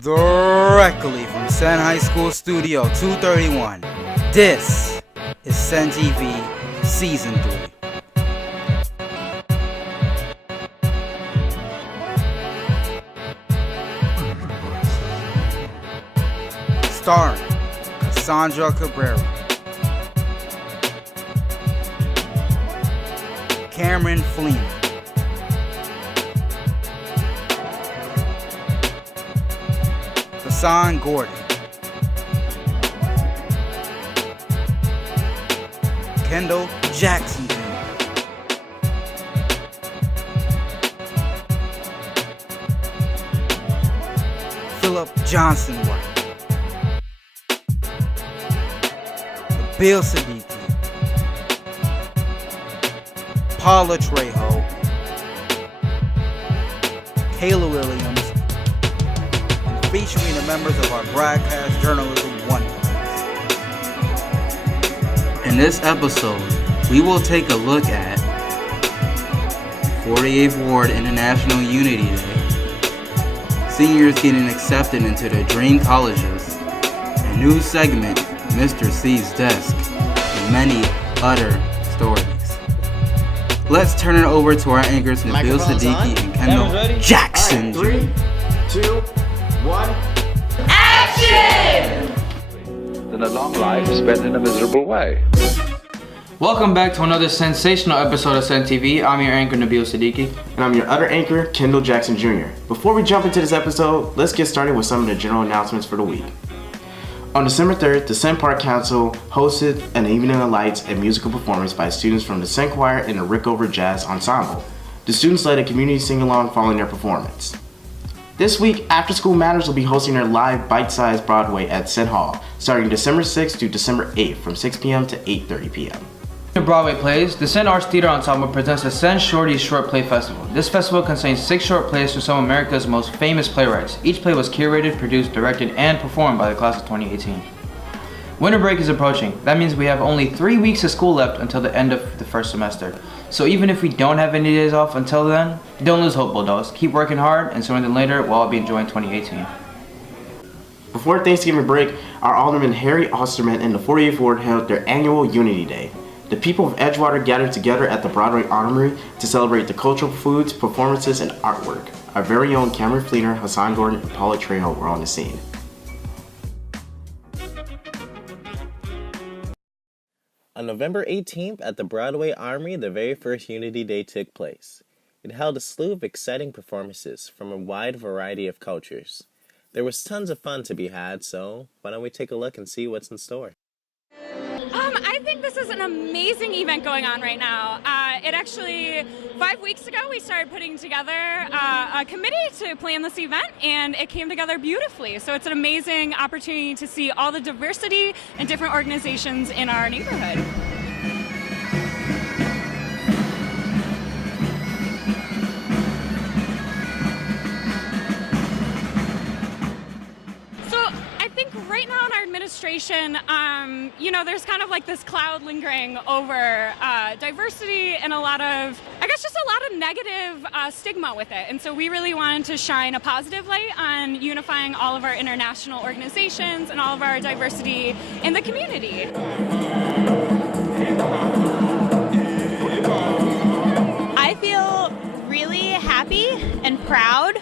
Directly from Senn High School Studio 231, this is Senn TV Season 3. Starring Cassandra Cabrera, Cameron Fleeman, Hasan Gordon, Kendall Jackson Jr., Philip Johnson White, Nabeel Siddiqui, Paula Trejo, Kayla Williams, and featuring the members of our broadcast journalism wonders. In this episode, we will take a look at 48th Ward International Unity Day, seniors getting accepted into their dream colleges, a new segment, Mr. C's Desk, and many other stories. Let's turn it over to our anchors, Nabeel Siddiqui and Kendall Jackson. Right, 3, 2, 1, action! Than a long life spent in a miserable way. Welcome back to another sensational episode of Senn TV. I'm your anchor, Nabeel Siddiqui. and I'm your other anchor, Kendall Jackson Jr. Before we jump into this episode, let's get started with some of the general announcements for the week. On December 3rd, the Senn Park Council hosted an Evening of Lights and musical performance by students from the Senn Choir and the Rickover Jazz Ensemble. The students led a community sing-along following their performance. This week, After School Matters will be hosting their live bite-sized Broadway at Senn Hall, starting December 6th through December 8th from 6 p.m. to 8:30 p.m. In Broadway plays, the Senn Arts Theater Ensemble presents the Senn Shorties Short Play Festival. This festival contains 6 short plays from some of America's most famous playwrights. Each play was curated, produced, directed, and performed by the class of 2018. Winter break is approaching. That means we have only 3 weeks of school left until the end of the first semester. So even if we don't have any days off until then, don't lose hope, Bulldogs. Keep working hard, and sooner than later, we'll all be enjoying 2018. Before Thanksgiving break, our Alderman Harry Osterman and the 48th Ward held their annual Unity Day. The people of Edgewater gathered together at the Broadway Armory to celebrate the cultural foods, performances, and artwork. Our very own Cameron Fleeman, Hasan Gordon, and Paula Trejo were on the scene. On November 18th at the Broadway Armory, the very first Unity Day took place. It held a slew of exciting performances from a wide variety of cultures. There was tons of fun to be had, so why don't we take a look and see what's in store? I think this is an amazing event going on right now. It actually, 5 weeks ago, we started putting together a committee to plan this event, and it came together beautifully. So it's an amazing opportunity to see all the diversity and different organizations in our neighborhood. Right now in our administration, there's kind of like this cloud lingering over diversity and just a lot of negative stigma with it. And so we really wanted to shine a positive light on unifying all of our international organizations and all of our diversity in the community. I feel really happy and proud.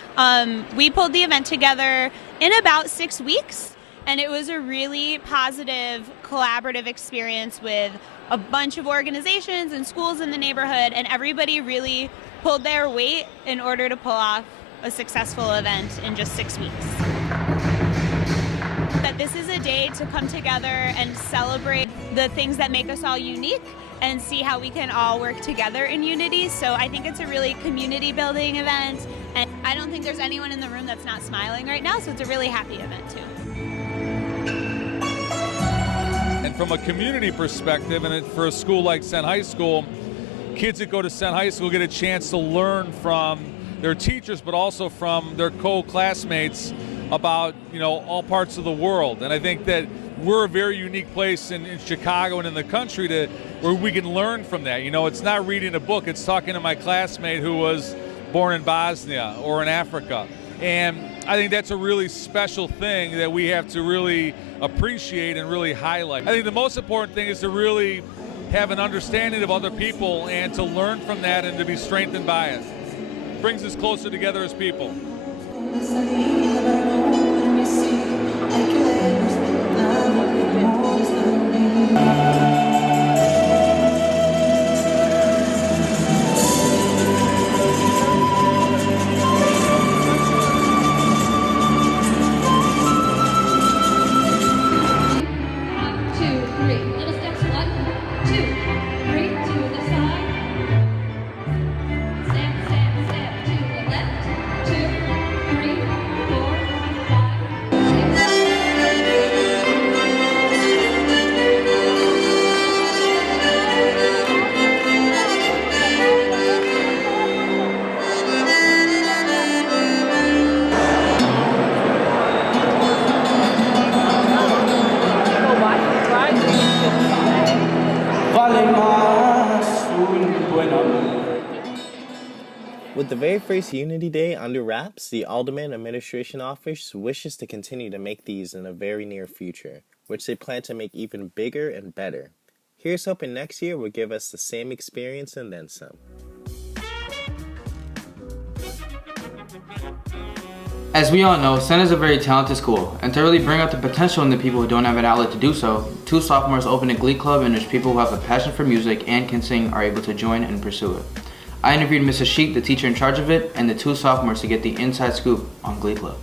We pulled the event together in about 6 weeks. And it was a really positive, collaborative experience with a bunch of organizations and schools in the neighborhood, and everybody really pulled their weight in order to pull off a successful event in just 6 weeks. That this is a day to come together and celebrate the things that make us all unique and see how we can all work together in unity. So I think it's a really community building event, and I don't think there's anyone in the room that's not smiling right now, so it's a really happy event too. And from a community perspective, and for a school like Senn High School, kids that go to Senn High School get a chance to learn from their teachers, but also from their co-classmates about, all parts of the world. And I think that we're a very unique place in Chicago and in the country where we can learn from that. It's not reading a book, it's talking to my classmate who was born in Bosnia or in Africa. And I think that's a really special thing that we have to really appreciate and really highlight. I think the most important thing is to really have an understanding of other people and to learn from that and to be strengthened by it. It brings us closer together as people. With the very first Unity Day under wraps, the Alderman Administration Office wishes to continue to make these in the very near future, which they plan to make even bigger and better. Here's hoping next year will give us the same experience and then some. As we all know, Senn is a very talented school, and to really bring out the potential in the people who don't have an outlet to do so, 2 sophomores opened a Glee Club in which people who have a passion for music and can sing are able to join and pursue it. I interviewed Mrs. Sheik, the teacher in charge of it, and the 2 sophomores to get the inside scoop on Glee Club.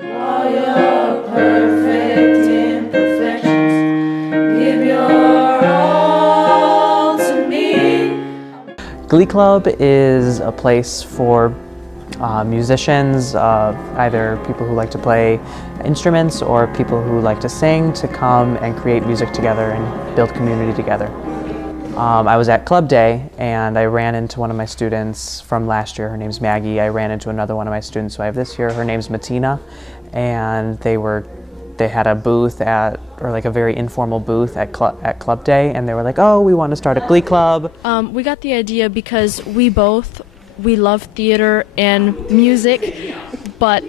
All your perfect imperfections, give your all to me. Glee Club is a place for musicians, either people who like to play instruments or people who like to sing, to come and create music together and build community together. I was at Club Day and I ran into one of my students from last year. Her name's Maggie. I ran into another one of my students who I have this year. Her name's Matina, and they had a booth or like a very informal booth at Club Day, and they were like, "Oh, we want to start a Glee Club." We got the idea because we love theater and music, but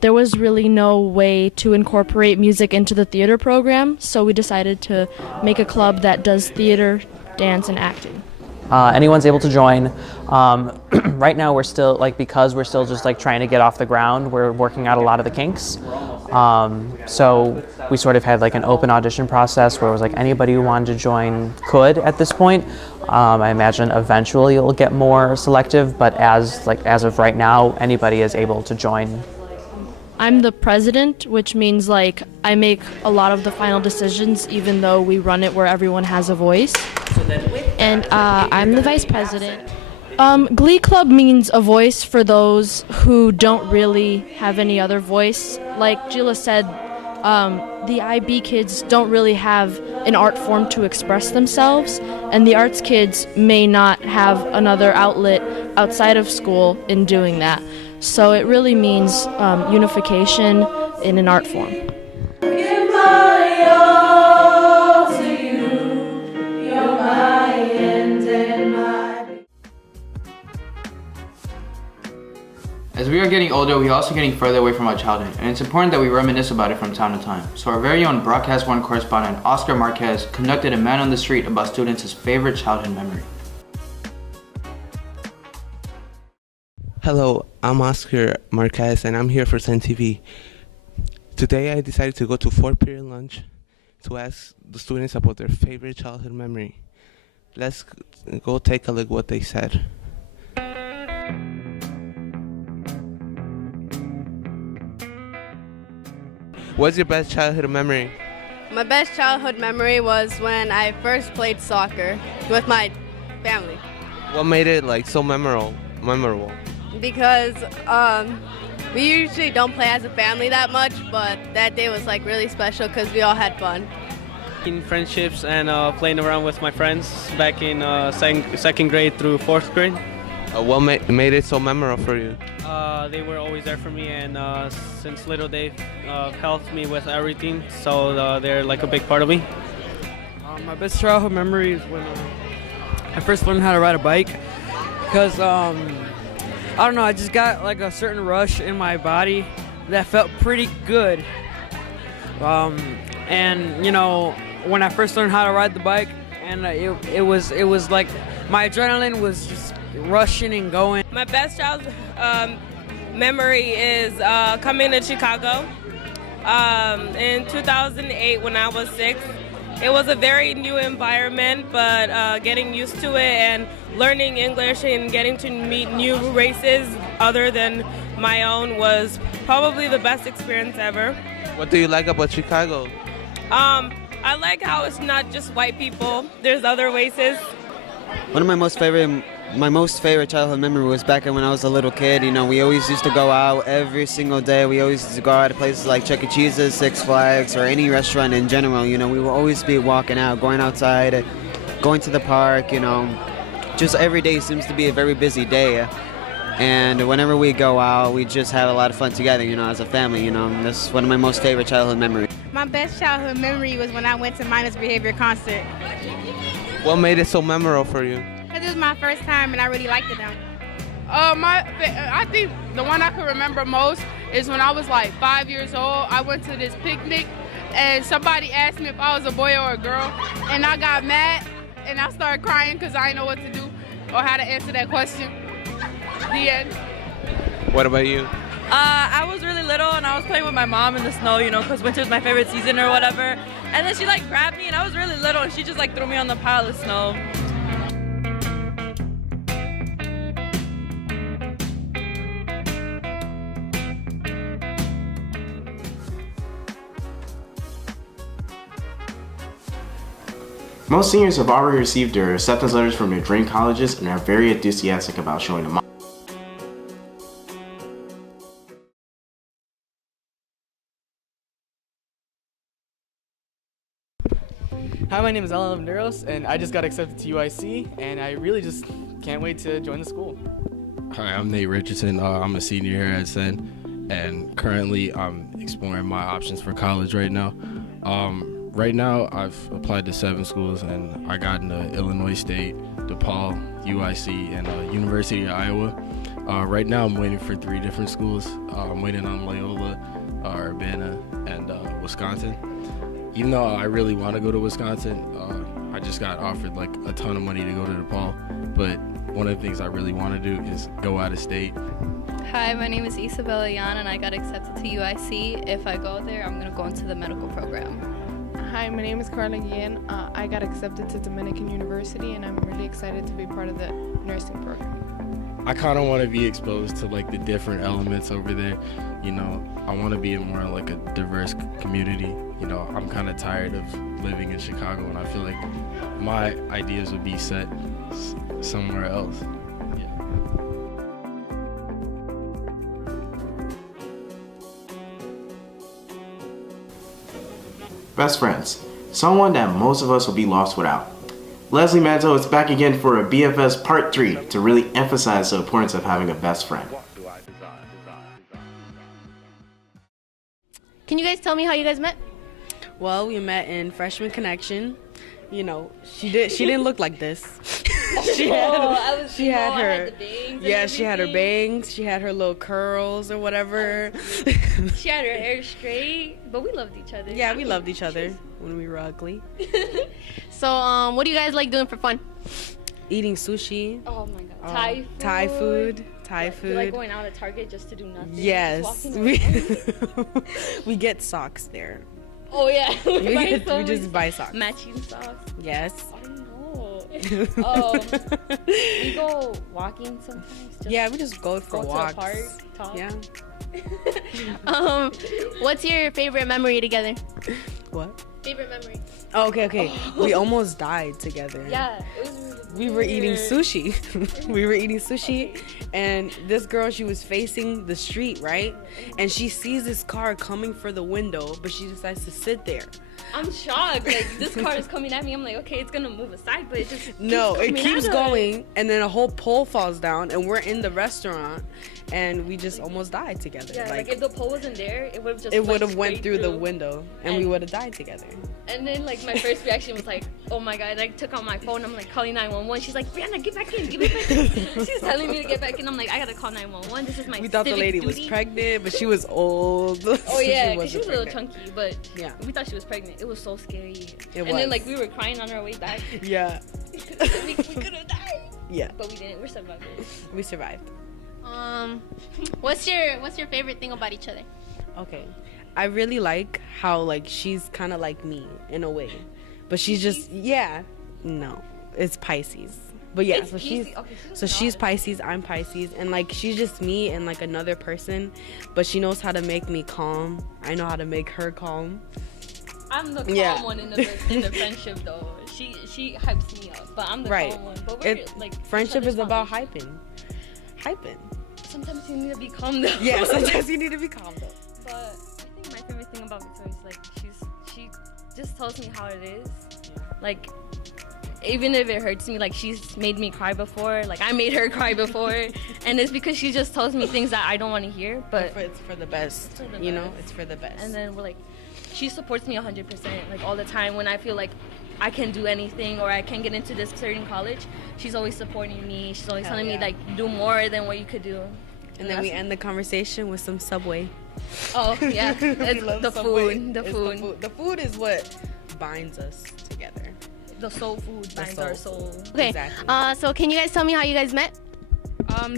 there was really no way to incorporate music into the theater program, so we decided to make a club that does theater, dance, and acting. Anyone's able to join. Right now we're still, because we're still just trying to get off the ground, we're working out a lot of the kinks. So we sort of had an open audition process where it was anybody who wanted to join could at this point. I imagine eventually it'll get more selective, but as of right now, anybody is able to join. I'm the president, which means I make a lot of the final decisions, even though we run it where everyone has a voice. And I'm the vice president. Glee Club means a voice for those who don't really have any other voice. Like Gila said, the IB kids don't really have an art form to express themselves, and the arts kids may not have another outlet outside of school in doing that. So it really means unification in an art form. Give my all to you, you're my end and my... As we are getting older, we are also getting further away from our childhood, and it's important that we reminisce about it from time to time. So our very own Broadcast 1 correspondent, Oscar Marquez, conducted a man on the street about students' favorite childhood memory. Hello, I'm Oscar Marquez and I'm here for Senn TV. Today I decided to go to 4-period lunch to ask the students about their favorite childhood memory. Let's go take a look what they said. What's your best childhood memory? My best childhood memory was when I first played soccer with my family. What made it so memorable? Because we usually don't play as a family that much, but that day was really special because we all had fun. In friendships and playing around with my friends back in second grade through 4th grade. What made it so memorable for you? They were always there for me, and since little they've helped me with everything, so they're a big part of me. My best childhood memory is when I first learned how to ride a bike. because I don't know, I just got like a certain rush in my body that felt pretty good. And you know, when I first learned how to ride the bike, and it was like my adrenaline was just rushing and going. My best childhood memory is coming to Chicago in 2008 when I was 6. It was a very new environment, but getting used to it and learning English and getting to meet new races other than my own was probably the best experience ever. What do you like about Chicago? I like how it's not just white people. There's other races. One of my most favorite childhood memory was back when I was a little kid. You know, we always used to go out every single day. We always used to go out to places like Chuck E. Cheese's, Six Flags, or any restaurant in general. You know, we will always be walking out, going outside, going to the park. You know, just every day seems to be a very busy day. And whenever we go out, we just have a lot of fun together, you know, as a family, you know. That's one of my most favorite childhood memories. My best childhood memory was when I went to Minus Behavior concert. What made it so memorable for you? Because it was my first time and I really liked it then. I think the one I can remember most is when I was like 5 years old. I went to this picnic and somebody asked me if I was a boy or a girl, and I got mad and I started crying because I didn't know what to do or how to answer that question. The end. What about you? I was really little and I was playing with my mom in the snow, you know, because winter's my favorite season or whatever. And then she like grabbed me and I was really little and she just like threw me on the pile of snow. Most seniors have already received their acceptance letters from their dream colleges and are very enthusiastic about showing them off. Hi, my name is Alan Lavanderos, and I just got accepted to UIC, and I really just can't wait to join the school. Hi, I'm Nate Richardson. I'm a senior here at Senn, and currently I'm exploring my options for college right now. Right now, I've applied to 7 schools, and I got into Illinois State, DePaul, UIC, and University of Iowa. Right now, I'm waiting for 3 different schools. I'm waiting on Loyola, Urbana, and Wisconsin. Even though I really want to go to Wisconsin, I just got offered like a ton of money to go to DePaul. But one of the things I really want to do is go out of state. Hi, my name is Isabella Yan, and I got accepted to UIC. If I go there, I'm going to go into the medical program. Hi, my name is Carla Guillen. I got accepted to Dominican University, and I'm really excited to be part of the nursing program. I kind of want to be exposed to like the different elements over there. You know, I want to be in more like a diverse community. You know, I'm kind of tired of living in Chicago, and I feel like my ideas would be set somewhere else. Best friends, someone that most of us will be lost without. Lesley Manzo is back again for a BFFs Part 3 to really emphasize the importance of having a best friend. Can you guys tell me how you guys met? Well, we met in Freshman Connection. You know, she didn't look like this. She had her bangs, she had her little curls or whatever. She had her hair straight, but we loved each other. Yeah, we loved each other when we were ugly. So, what do you guys like doing for fun? Eating sushi. Oh my god. Thai food. You like going out at Target just to do nothing? Yes. We get socks there. Oh yeah. we just buy socks. Matching socks. Yes. We go walking sometimes. Yeah, we just go for walks. To a park, Yeah. What's your favorite memory together? What? Favorite memory. Oh, okay. We almost died together. Yeah, it was really we were eating sushi. And this girl, she was facing the street, right? And she sees this car coming for the window, but she decides to sit there. I'm shocked. Like, this car is coming at me. I'm like, okay, it's gonna move aside, but it just keeps going, and then a whole pole falls down, and we're in the restaurant, and we just almost died together. Yeah, like if the pole wasn't there, it would have went through the window, and we would have died together. And then like my first reaction was like, oh my god, I took out my phone. I'm like calling 911. She's like, Brianna, get back in, get back in. She's telling me to get back in. I'm like, I gotta call 911. This is my We thought the lady was pregnant, but she was old. Oh yeah, because she she was a little chunky, but yeah, we thought she was pregnant. It was so scary. It and then like we were crying on our way back. Yeah. we could have died. Yeah. But we didn't. We're survivors. We survived. What's your favorite thing about each other? Okay. I really like how like she's kind of like me in a way, but she's just no, it's Pisces. But yeah, It's so easy. she's Pisces, I'm Pisces, and like she's just me and like another person, but she knows how to make me calm. I know how to make her calm. I'm the calm one in the friendship though. She hypes me up, but I'm the calm one. But we're like friendship is about hyping. Sometimes you need to be calm though. Yeah, sometimes you need to be calm though. But I think my favorite thing about Victoria is like she just tells me how it is. Like even if it hurts me, like she's made me cry before. Like I made her cry before, and it's because she just tells me things that I don't want to hear. But it's for the best. You know, it's for the best. And then we're like, she supports me 100%, like all the time. When I feel like I can do anything or I can get into this certain college, she's always supporting me. She's always telling me like do more than what you could do. And then we end the conversation with some Subway. Oh yeah, it's the Subway. food. The food. The food is what binds us together. The soul food binds our soul. Okay. Exactly. So can you guys tell me how you guys met?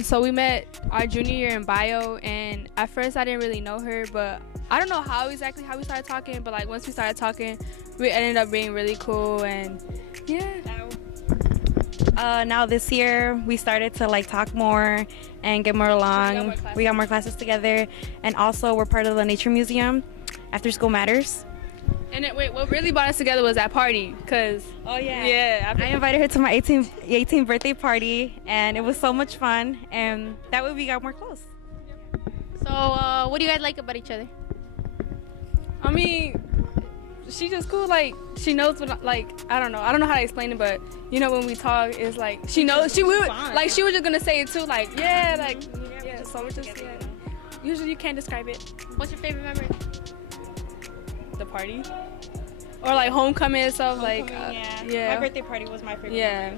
So we met our junior year in bio, and at first I didn't really know her, but I don't know how we started talking, but like once we started talking, we ended up being really cool, and yeah. Now this year we started to like talk more and get more along. We got more classes together, and also we're part of the Nature Museum. After School Matters. And what really brought us together was that party, cause I invited her to my 18th birthday party, and it was so much fun, and that way we got more close. So what do you guys like about each other? I mean, she's just cool. Like she knows what I don't know how to explain it, but you know when we talk, it's like she knows she was just gonna say it too. Like so we're just usually you can't describe it. What's your favorite memory? The party, or like homecoming and stuff. My birthday party was my favorite. Yeah.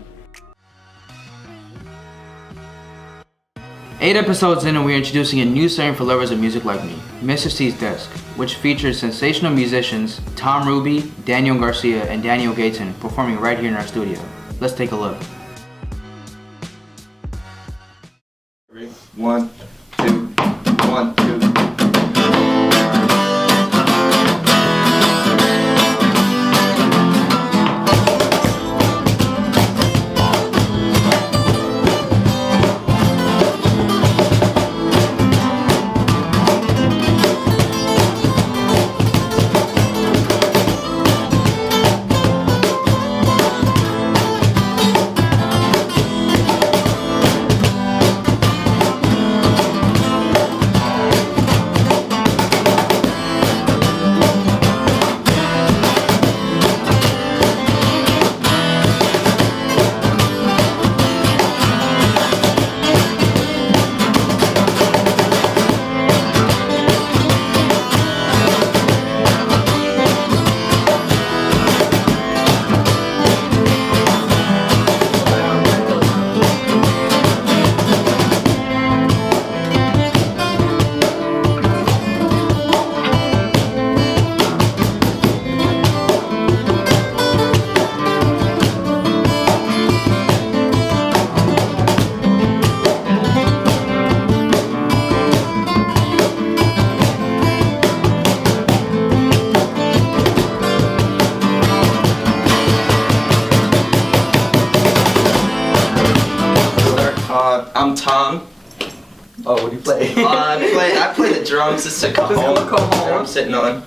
8 episodes in and we're introducing a new segment for lovers of music like me, Mr. C's Desk, which features sensational musicians Tom Ruby, Daniel Garcia, and Daniel Gayton performing right here in our studio. Let's take a look. 1, 2, 1, 2. I'm Tom. Oh, what do you play? I play the drums. It's a cajon that I'm sitting on.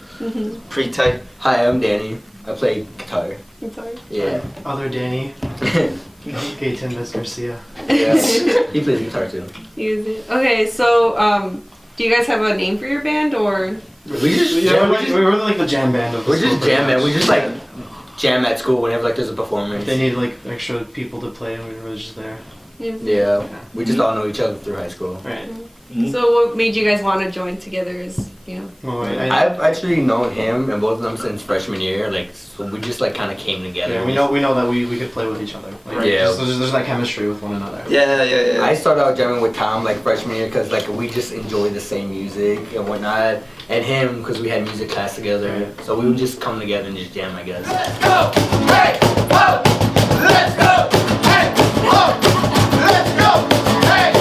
Pretty tight. Hi, I'm Danny. I play guitar. Yeah. Other Danny. Gayton Garcia. Yeah. He plays guitar too. Okay, so do you guys have a name for your band or? We're like the jam band of the We're just jam band. We just like jam at school whenever like there's a performance. They need like extra people to play, and we were just there. Yeah. We just all know each other through high school. Right. So what made you guys want to join together is, I've actually known him and both of them since freshman year. Like, so we just like kind of came together. Yeah, we know that we could play with each other. Like, Yeah. There's that chemistry with one another. Yeah. I started out jamming with Tom like freshman year because like we just enjoy the same music and whatnot, and him because we had music class together. So we would just come together and just jam, I guess. Let's go! Hey! Whoa! Let's go! Hey! Whoa! Let's go! Hey!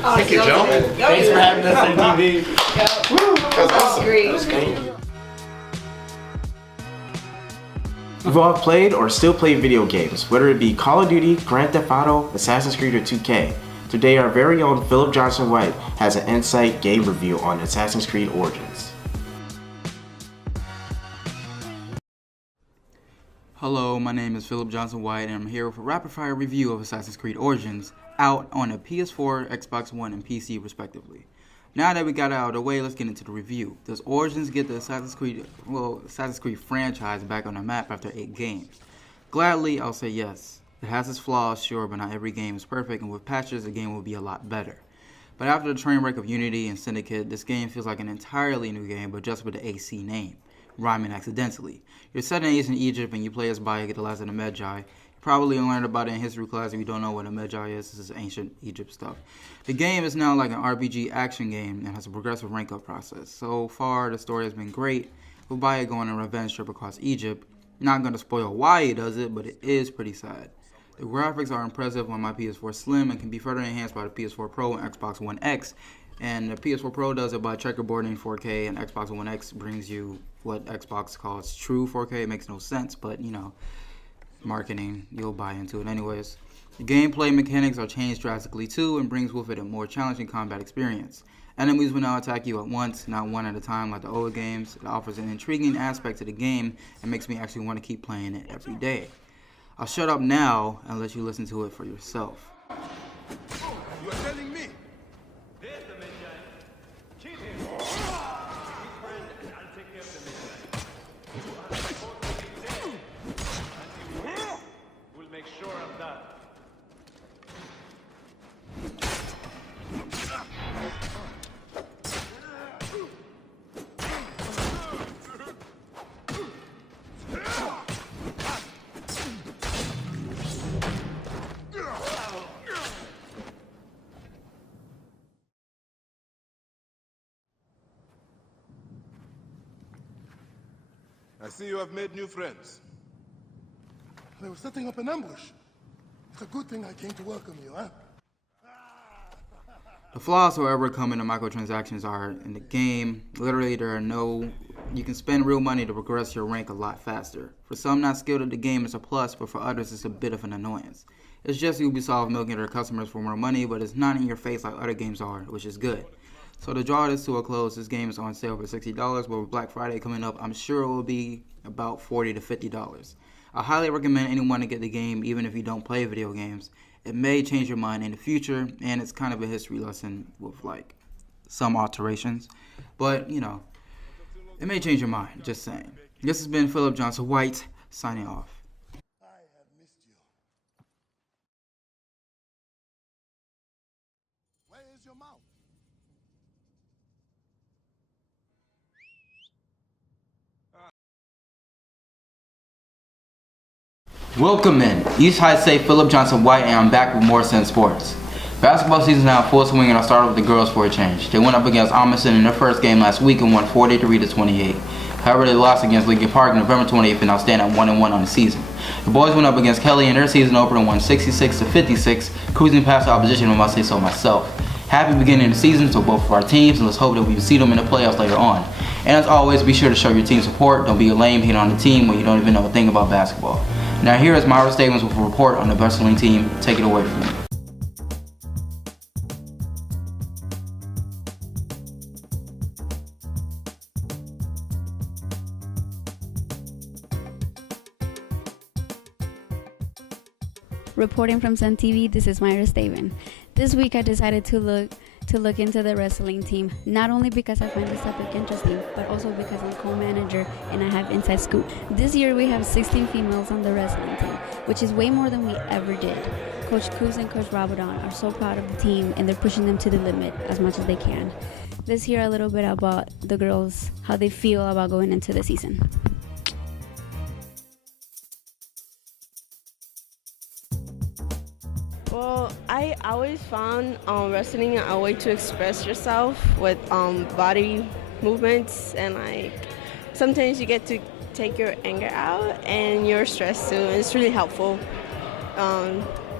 Thank you, gentlemen. Thanks for having us on TV. That was awesome. That was great. We've all played or still play video games, whether it be Call of Duty, Grand Theft Auto, Assassin's Creed, or 2K. Today, our very own Philip Johnson White has an insight game review on Assassin's Creed Origins. Hello, my name is Philip Johnson White, and I'm here with a rapid-fire review of Assassin's Creed Origins, out on the PS4, Xbox One, and PC respectively. Now that we got it out of the way, let's get into the review. Does Origins get the Assassin's Creed franchise back on the map after 8 games? Gladly, I'll say yes. It has its flaws, sure, but not every game is perfect, and with patches, the game will be a lot better. But after the train wreck of Unity and Syndicate, this game feels like an entirely new game, but just with the AC name, rhyming accidentally. You're set in ancient Egypt, and you play as Bayek, the last of the Magi. Probably learned about it in history class if you don't know what a Magi is. This is ancient Egypt stuff. The game is now like an RPG action game and has a progressive rank up process. So far, the story has been great, with Bayek going on a revenge trip across Egypt. Not going to spoil why he does it, but it is pretty sad. The graphics are impressive on my PS4 Slim and can be further enhanced by the PS4 Pro and Xbox One X. And the PS4 Pro does it by checkerboarding 4K, and Xbox One X brings you what Xbox calls true 4K. It makes no sense, but you know, marketing, you'll buy into it anyways. The gameplay mechanics are changed drastically too and brings with it a more challenging combat experience. Enemies will now attack you at once, not one at a time like the older games. It offers an intriguing aspect to the game and makes me actually want to keep playing it every day. I'll shut up now and let you listen to it for yourself. You are telling me? There's the Magi. Kill him. Friend, and I'll take care of the Magi. We'll make sure of that. I see you have made new friends. They were setting up an ambush. It's a good thing I came to welcome you, huh? The flaws, however, come in the microtransactions are in the game. Literally, you can spend real money to progress your rank a lot faster. For some not skilled at the game, it's a plus, but for others, it's a bit of an annoyance. It's just Ubisoft milking their customers for more money, but it's not in your face like other games are, which is good. So to draw this to a close, this game is on sale for $60, but with Black Friday coming up, I'm sure it will be about $40 to $50. I highly recommend anyone to get the game, even if you don't play video games. It may change your mind in the future, and it's kind of a history lesson with like some alterations. But, you know, it may change your mind, just saying. This has been Philip Johnson White, signing off. Welcome in. East High State Philip Johnson White, and I'm back with more Senn Sports. Basketball season is now in full swing, and I'll start with the girls for a change. They went up against Amundsen in their first game last week and won 43 to 28. However, they lost against Lincoln Park November 28th and now stand at 1-1 on the season. The boys went up against Kelly in their season opener and won 66 to 56, cruising past the opposition, if I must say so myself. Happy beginning of the season to both of our teams, and let's hope that we will see them in the playoffs later on. And as always, be sure to show your team support. Don't be a lame hating on the team when you don't even know a thing about basketball. Now here is Mayra Statements with a report on the wrestling team. Take it away from me. Reporting from Senn TV, this is Mayra Staven. This week I decided to look into the wrestling team, not only because I find this topic interesting, but also because I'm co-manager and I have inside scoop. This year we have 16 females on the wrestling team, which is way more than we ever did. Coach Kuz and Coach Rabadon are so proud of the team, and they're pushing them to the limit as much as they can. Let's hear a little bit about the girls, how they feel about going into the season. Well, I always found wrestling a way to express yourself with body movements, and like sometimes you get to take your anger out and your stress too. And it's really helpful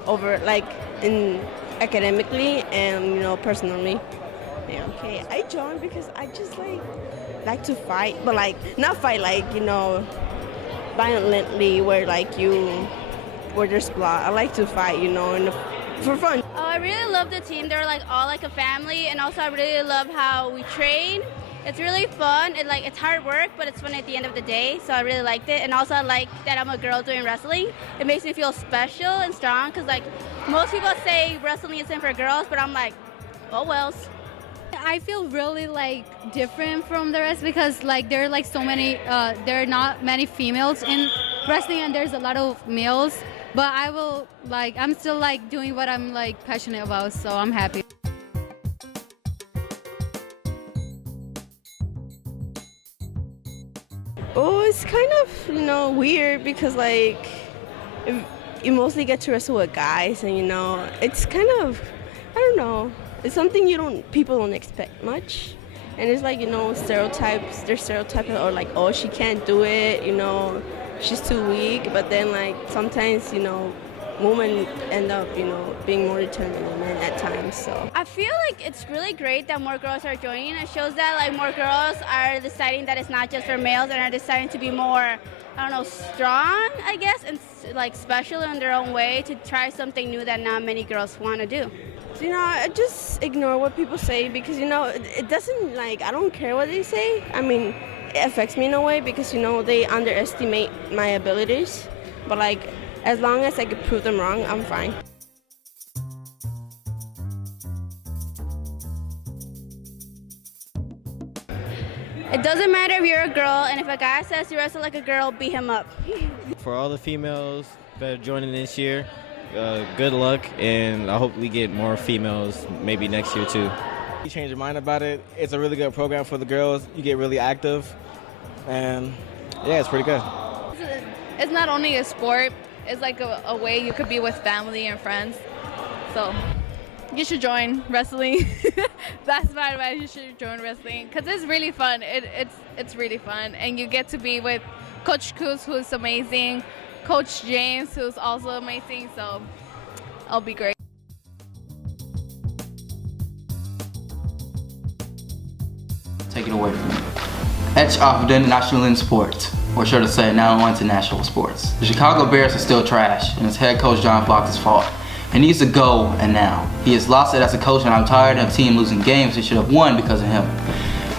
over like in academically and personally. Yeah. Okay, I joined because I just like to fight, but like not fight like violently where there's blood. I like to fight, for fun. Oh, I really love the team. They're like all like a family, and also I really love how we train. It's really fun. It's hard work, but it's fun at the end of the day. So I really liked it, and also I like that I'm a girl doing wrestling. It makes me feel special and strong because like most people say wrestling isn't for girls, but I'm like, oh wells. I feel really different from the rest because there are so many, there are not many females in wrestling, and there's a lot of males. But I'm still doing what I'm passionate about, so I'm happy. Oh, it's kind of, weird because you mostly get to wrestle with guys, and it's kind of, I don't know. It's something people don't expect much, and it's stereotypes. There's stereotypes or oh, she can't do it, she's too weak. But then sometimes women end up being more determined than men at times. So I feel like it's really great that more girls are joining. It shows that more girls are deciding that it's not just for males and are deciding to be more, strong, I guess, and special in their own way to try something new that not many girls want to do. I just ignore what people say because, it doesn't, I don't care what they say. I mean, it affects me in a way because, they underestimate my abilities. But, as long as I can prove them wrong, I'm fine. It doesn't matter if you're a girl, and if a guy says you wrestle like a girl, beat him up. For all the females that are joining this year, good luck, and I hope we get more females maybe next year too. You change your mind about it. It's a really good program for the girls. You get really active, and yeah, it's pretty good. It's not only a sport, it's a way you could be with family and friends. So you should join wrestling. That's my advice. You should join wrestling because it's really fun. It's really fun, and you get to be with Coach Kuz, who's amazing, Coach James, who's also amazing. So it'll be great. Take it away from me. Edge off of the international in sports, or should I say now on to national sports. The Chicago Bears are still trash, and it's head coach John Fox's fault. He needs to go, and now. He has lost it as a coach, and I'm tired of the team losing games they should have won because of him.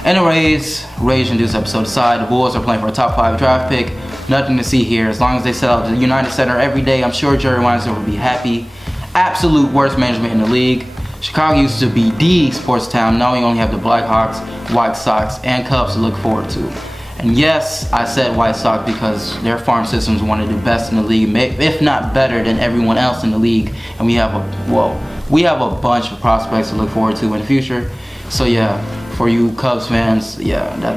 Anyways, rage-induced episode aside, the Bulls are playing for a top 5 draft pick. Nothing to see here. As long as they sell out the United Center every day, I'm sure Jerry Weinstein will be happy. Absolute worst management in the league. Chicago used to be the sports town. Now we only have the Blackhawks, White Sox, and Cubs to look forward to. And yes, I said White Sox because their farm system is one of the best in the league, if not better than everyone else in the league. And we have a bunch of prospects to look forward to in the future. So yeah, for you Cubs fans, yeah,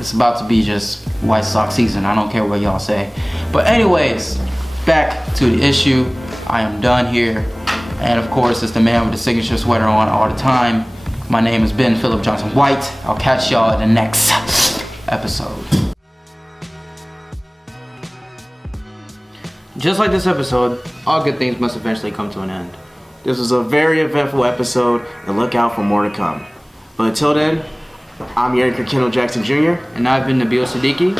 it's about to be just White Sox season. I don't care what y'all say. But anyways, back to the issue. I am done here. And of course, it's the man with the signature sweater on all the time. My name is Ben Philip Johnson White. I'll catch y'all in the next episode. Just like this episode, all good things must eventually come to an end. This was a very eventful episode, and look out for more to come. But until then, I'm your anchor, Kendall Jackson Jr. And I've been Nabeel Siddiqui.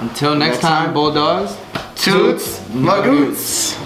Until next time, Bulldogs, Toots Magoots.